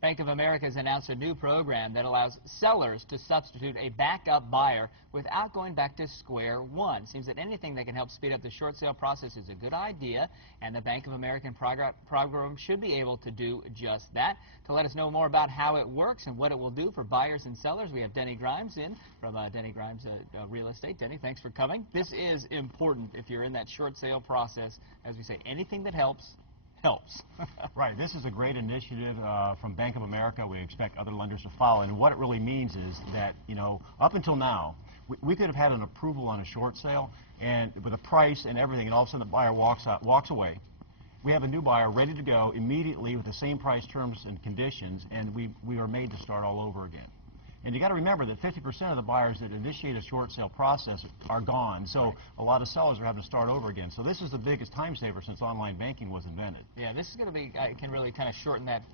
Bank of America has announced a new program that allows sellers to substitute a backup buyer without going back to square one. Seems that anything that can help speed up the short sale process is a good idea, and the Bank of America program should be able to do just that. To let us know more about how it works and what it will do for buyers and sellers, we have Denny Grimes in from Denny Grimes Real Estate. Denny, thanks for coming. This is important if you're in that short sale process. As we say, anything that helps. Right. This is a great initiative from Bank of America. We expect other lenders to follow. And what it really means is that, you know, up until now, we could have had an approval on a short sale, and with a price and everything, and all of a sudden the buyer walks away. We have a new buyer ready to go immediately with the same price, terms, and conditions, and we are made to start all over again. And you got to remember that 50% of the buyers that initiate a short sale process are gone. So a lot of sellers are having to start over again. So this is the biggest time saver since online banking was invented. Yeah, this is going to be can really kind of shorten that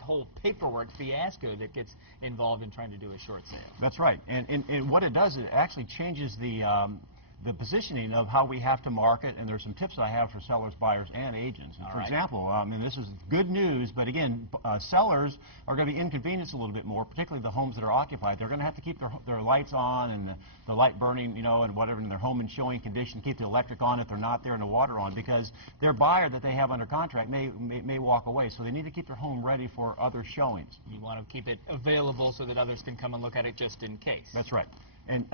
whole paperwork fiasco that gets involved in trying to do a short sale. That's right. And what it does, it actually changes the positioning of how we have to market, and there's some tips I have for sellers, buyers, and agents. And for example, and this is good news, but again, sellers are going to be inconvenienced a little bit more, particularly the homes that are occupied. They're going to have to keep their lights on and the light burning, you know, and whatever in their home in showing condition, keep the electric on if they're not there and the water on, because their buyer that they have under contract may walk away. So they need to keep their home ready for other showings. You want to keep it available so that others can come and look at it just in case. That's right. And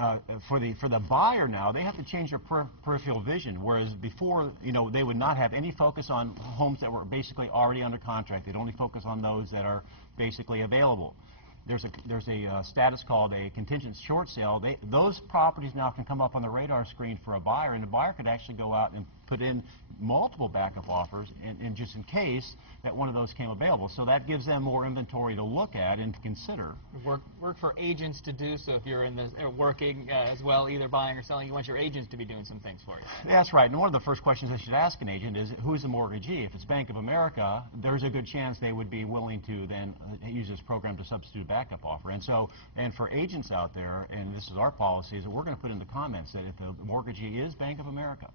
for the buyer now, they have to change their peripheral vision, whereas before, you know, they would not have any focus on homes that were basically already under contract. They'd only focus on those that are basically available. There's a status called a contingent short sale. Those properties now can come up on the radar screen for a buyer, and the buyer could actually go out and put in multiple backup offers and just in case that one of those came available. So that gives them more inventory to look at and to consider. Work for agents to do, so if you're in the working as well, either buying or selling, you want your agents to be doing some things for you. That's right. And one of the first questions I should ask an agent is, who's the mortgagee? If it's Bank of America, there's a good chance they would be willing to then use this program to substitute a backup offer. And so, and for agents out there, and this is our policy, is that we're going to put in the comments that if the mortgagee is Bank of America,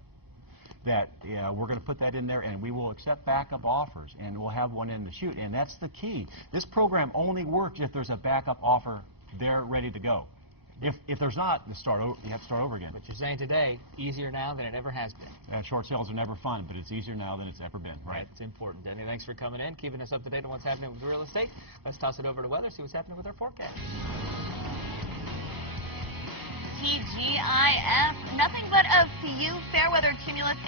that we're going to put that in there, and we will accept backup offers, and we'll have one in the chute. And that's the key. This program only works if there's a backup offer there ready to go. If there's not, you have to start over again. But you're saying today, easier now than it ever has been. Short sales are never fun, but it's easier now than it's ever been. Right. It's important. Denny, thanks for coming in, keeping us up to date on what's happening with real estate. Let's toss it over to weather, see what's happening with our forecast. TGIF, nothing but a few fair weather cumulus